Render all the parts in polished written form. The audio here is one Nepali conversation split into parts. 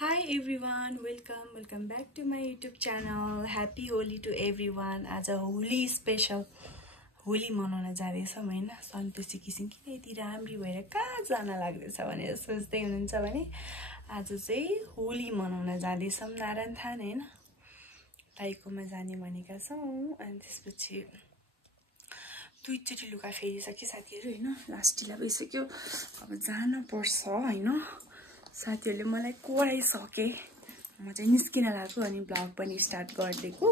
Hi everyone, welcome back to my YouTube channel. Happy Holi to everyone. आज होली स्पेशल होली मनाउन जाँदैछौं हैन। सन्तोषी किसिम किन यति राम्री भएर कहाँ जान लाग्दैछ भनेर सोच्दै हुनुहुन्छ भने आज चाहिँ होली मनाउन जाँदैछौं नारायण थान हैन। दाइकोमा जाने भनेका छौं अनि त्यसपछि दुईचोटी लुगा फेरिसके साथीहरु हैन। लास्ट ढिला भइसक्यो अब जान पर्छ हैन। साथीहरुले मलाई कोराइसके म चाहिँ निस्किन लाग्यो अनि ब्लग पनि स्टार्ट गर्दिएको।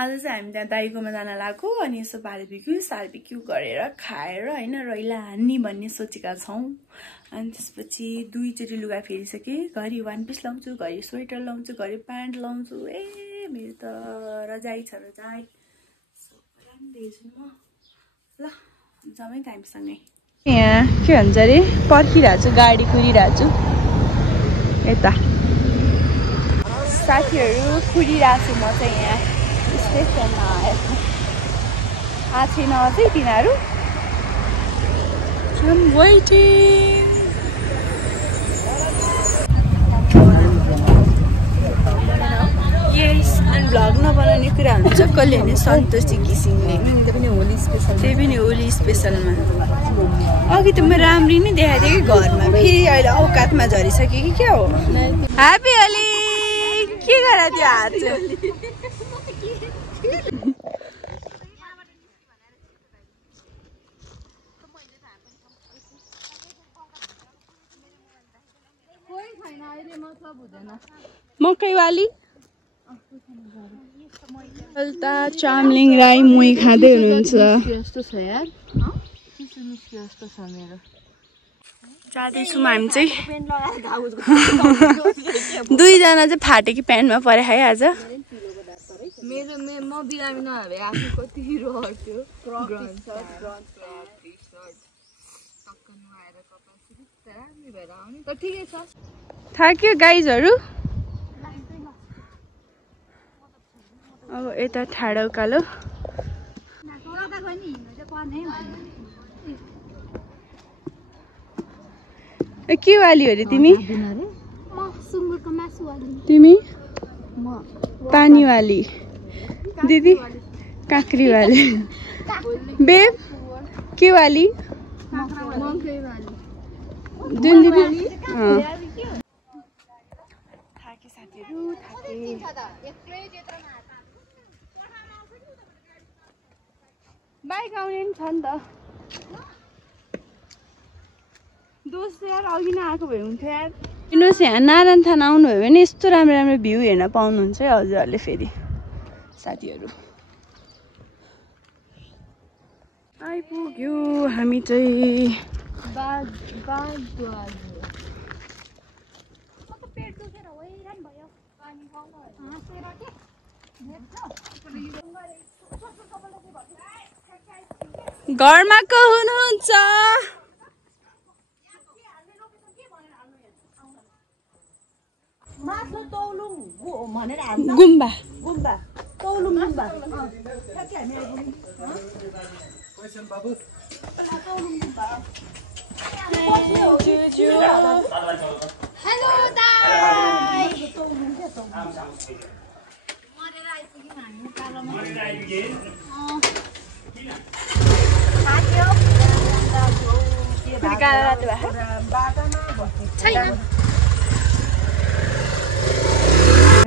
आज चाहिँ हामी त्यहाँ दाइकोमा जान लाग्यो अनि यसो बारबिक्यू गरेर खाएर हैन रैला हान्नी भन्ने सोचेका छौं। अनि त्यसपछि दुईचोटी लुगा फेरिसके घरि वान पिस लाउँछु, घरि स्वेटर लाउँछु, घरि प्यान्ट लाउँछु। मेरो त रजाई छ रजाई। ल जम्मै टाइमसँगै यहाँ के भन्छ अरे पर्खिरहेको छु, गाडी कुरिरहेको छु यता। साथीहरू कुरिरहेको छु म चाहिँ यहाँ स्टेसनमा आएको छैन अझै तिनीहरू। यस अनि भ्लग नबनाउने कुरा हुन्छ कसले भने सन्तोषी घिसिङले। त्यही पनि होली स्पेसलमा अघि त म राम्री नै देखाएको थिएँ कि घरमा, फेरि अहिले औकातमा झरिसक्यो कि क्या हो। ह्यापी होली के गर त्यो हात मकैवाली चामलिङ राई मुही खाँदै हुनुहुन्छ। जाँदैछौँ हामी चाहिँ। दुईजना चाहिँ फाटेकी प्यान्टमा परे है आज। म बिरामी नभए आफू कति रह्यो। थाक्यो गाइजहरू। अब यता ठाडो उकालो के वाली हो रे तिमी? तिमी पानी वाली, दिदी काँक्री वाली, बेब के वाली? जुन दिदी थाके साथीहरु थाके। बाइक आउने नि छ नि त। दोस्त यार अघि नै आएको भए हुन्थ्यो यार। हेर्नुहोस् यहाँ नारायण थान आउनुभयो भने यस्तो राम्रो राम्रो भ्यू हेर्न पाउनुहुन्छ है हजुरहरूले। फेरि साथीहरू आइपुग्यो हामी चाहिँ। घरमा को हुनुहुन्छ? गुम्बा हेलो दाइ।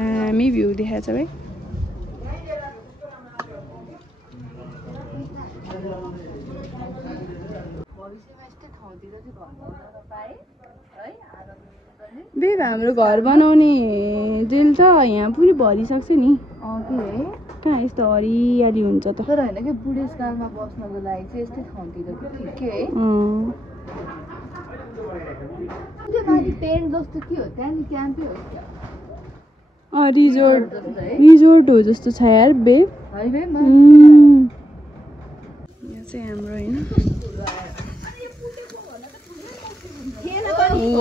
हामी भ्यू देखाएको छ भाइ। बेब हाम्रो घर बनाउने दिल त यहाँ पनि भरिसक्छ नि। कहाँ यस्तो हरियाली हुन्छ त। तर होइन कि बुढेसकालमा बस्नको लागि चाहिँ यस्तै ठाउँतिर ठिकै है। त्यो माथि टेन्ट जस्तो के हो त्यहाँ नि क्याम्पै हो क्या? रिजोर्ट हो जस्तो छ यार बेब। हाइवेमा यहाँ चाहिँ हाम्रो हैन।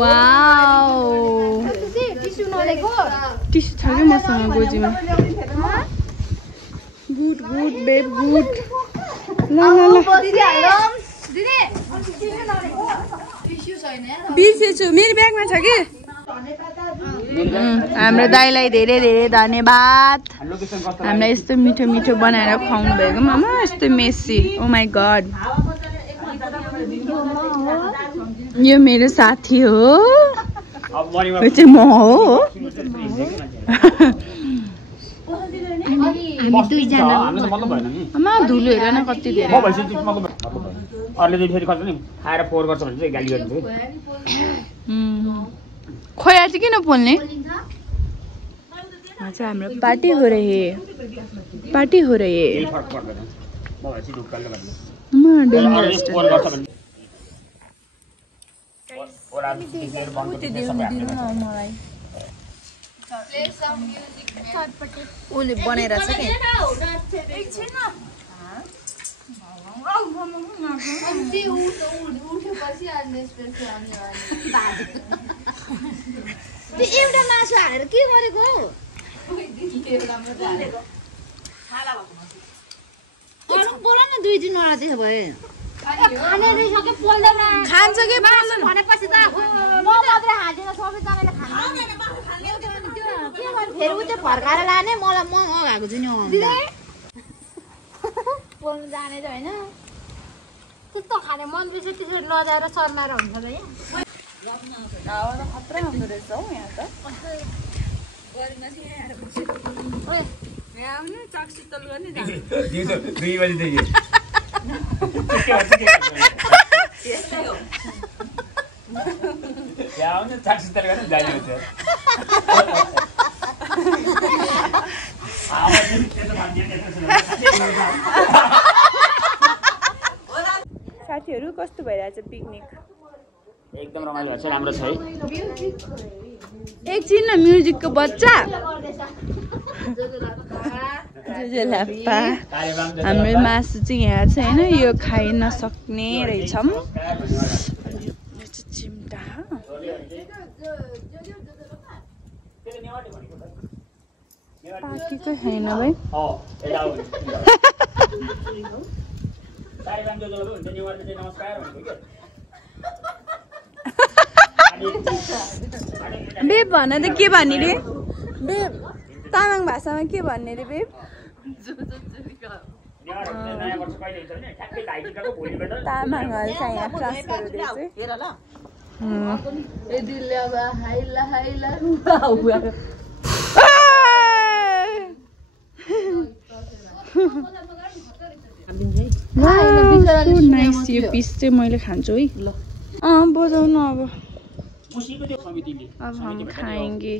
वाउ टिस्यु छ कि मसँग गोजीमा। Good babe good. ल बिर्सेछु मेरो ब्यागमा छ कि। हाम्रो दाइलाई धेरै धेरै धन्यवाद हामीलाई यस्तो मिठो मिठो बनाएर खुवाउनु भएको मामा यस्तो मेसी ओ माई गड यो मेरो साथी हो यो चाहिँ म हो आमा धुलो हेर न कति धेरै खोइ आज किन पोल्ने आज हाम्रो पार्टी हो रहे उसले बनाएर छ के एउटा मासु हालेर के गरेको बोला न 2-3 वटा त्यसो भए खान्छ के भनेपछि त म मात्रै हाल्दिन सबैजनाले फेरि उतै फर्काएर लाने मलाई म भएको छु नि बोल्नु जानेछ होइन त्यस्तो खाने मन बेसी टिसर्ट लगाएर सर्माएर हुन्छ त यहाँ खतरा हुँदो रहेछ हौ यहाँ त चकसितल गर्ने साथीहरू कस्तो भइरहेछ पिकनिक एकदम रमाइलो छ राम्रो छ है एकछिन न म्युजिकको बच्चा हाम्रो मासु चाहिँ यहाँ छ होइन यो खाइ नसक्ने रहेछौँ चिम्टा पाकेको छैन भाइ बेब भन त के भन्ने रे बेब तामाङ भाषामा के भन्ने रे बेब तामाङहरू चाहिँ यहाँ क्लास नाइस यो पिस चाहिँ मैले खान्छु है बजाउनु अब हम खाएंगे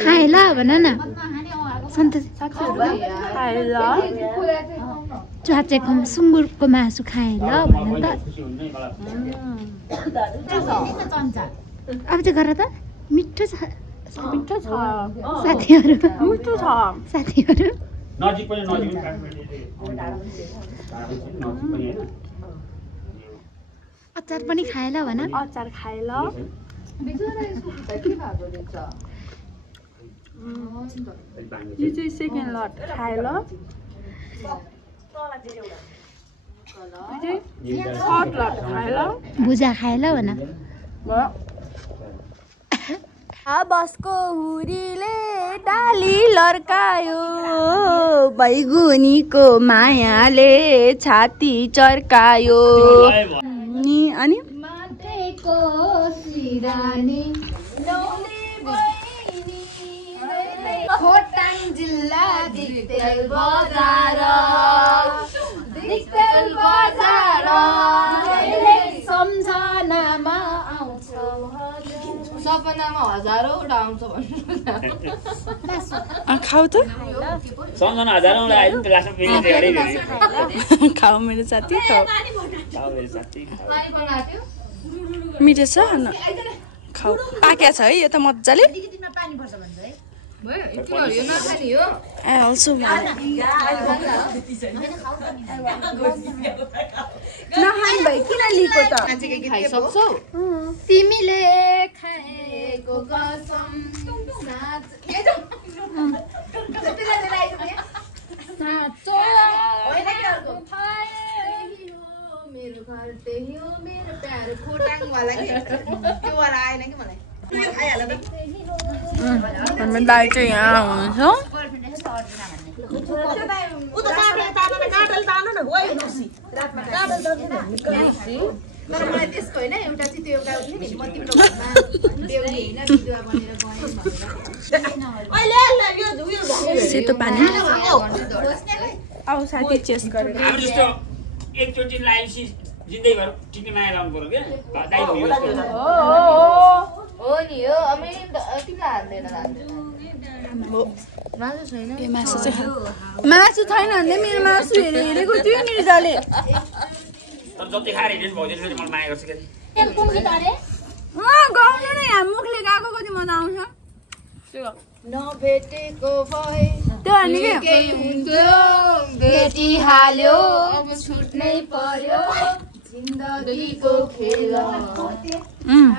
खाएला भन न च्वाचेको सुँगुरको मासु खाएला भन त अब चाहिँ गर त मिठो छ साथीहरू अचार पनि खाएला भन अचार खाएला यो चाहिँ सेकेन्ड लट खाएला थर्ड लट खाएला भुजा खाएला भन बसको हुरीले डाली लर्कायो बैगुनीको मायाले छाती चर्कायो अनि खोटाङ जिल्ला दिक्तेल बजार सम्झनामा आउँछ सपनामा हजारौँ आउँछ खाऊ त सम्झना हजारौँ आयो नि त लास्टमा खाऊ मेरो साथी खाऊ मिठो छ खाऊ पाक्या छ है यो त मजाले तिमीले खाएको को कसम साँच साँचो होइन कि अर्को मेरो घर त्यही हो मेरो प्यार खोटाङ वाला के त्यो वाला आएन कि मलाई हामी दाइ चाहिँ यहाँ हुनुहुन्छ तर मलाई त्यसको होइन एउटा चाहिँ त्यो एउटा थियो नि म तिम्रो घरमा बेहुली होइन बिजुवा बनेर गएँ सेतो पानी आऊ साथी चेस गरेर हाम्रो जस्तो एकचोटि लाएपछि जिन्दगीभर टिक्ने माया लाउनु पर्यो क्या दाइ हो नि हो अमे तिमीलाई हाल्दैन मासु छैन मासु छैन भने मेरो मासु हेरेको थियो निर्जाले तर जति खाएर हिँड्नु भयो त्यसले मलाई माया गर्छ क्या गाउनु नै हामी मुखले गाएको कति मजा आउँछ नभेटेको भए त्यो भने के भेटिहाल्यो अब छुट्नै पर्यो जिन्दगीको खेल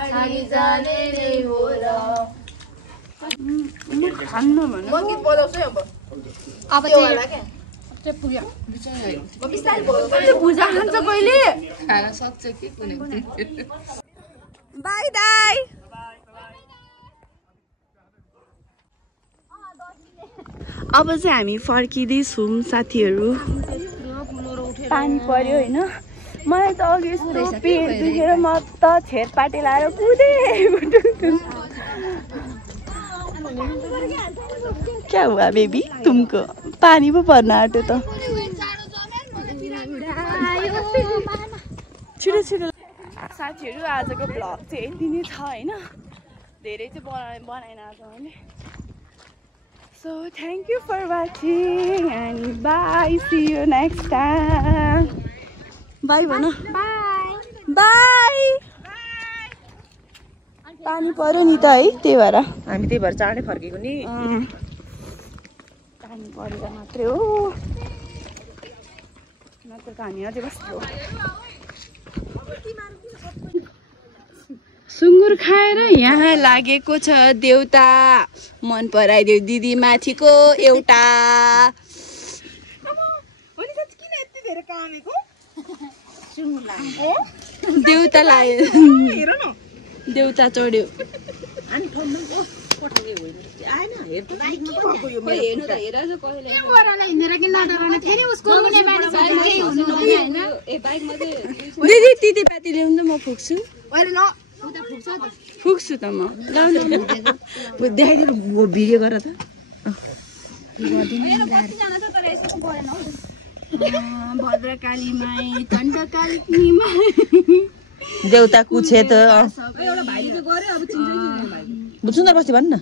हारी जाने नै हो र खानु भने म गीत बजाउँछु है अब चाहिँ पुग्यो म बिस्तारै बोल्छु भुजा खान्छ कहिले खाना सक्छ के कुनै बाई दाई अब चाहिँ हामी फर्किँदैछौँ साथीहरू पानी पर्यो होइन मलाई त अघि यस्तो पेट दुखेर म त छेरपाटे लाएर कुदेको क्या हुआ बेबी तुमको पानी पो पर्न आँट्यो त छिटो छिटो साथीहरू आजको भ्लग चाहिँ यति नै छ होइन धेरै चाहिँ बनाएन आज मैले so thank you for watching and bye see you next time bye भन बाई पानी पर्यो नि त है त्यही भएर हामी त्यही भएर चाँडै फर्केको नि पानी परेर मात्रै हो नत्र त हामी अझै बस्थ्यो सुँगुर खाएर यहाँ लागेको छ देउता मन पराइदेऊ दिदी माथिको एउटा देउता लाग्यो देउता चढ्यो दिदी तितेपाती ल्याउनु त म फुक्छु फुक्छु त म देखाइदिनु भिडियो गर त भद्रकाली माई दण्डकाली माई देउता कुछे त सुन्दर बस्ती भन्नु न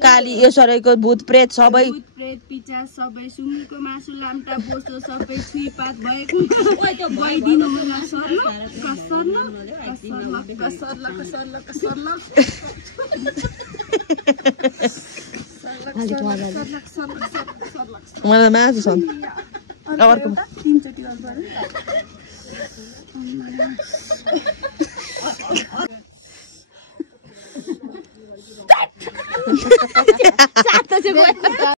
काली ईश्वरको भूत प्रेत सबै प्रेत पिचा सबै सुँगुरको मासु लाम्टा बोसो सबै छुइपात भएको गइदिनु होला सर्ल कसर्ल कसर्ल कसर्ल कसर्ल कसर्ल मलाई मासु छन् अर्को तीनचोटि गर्नु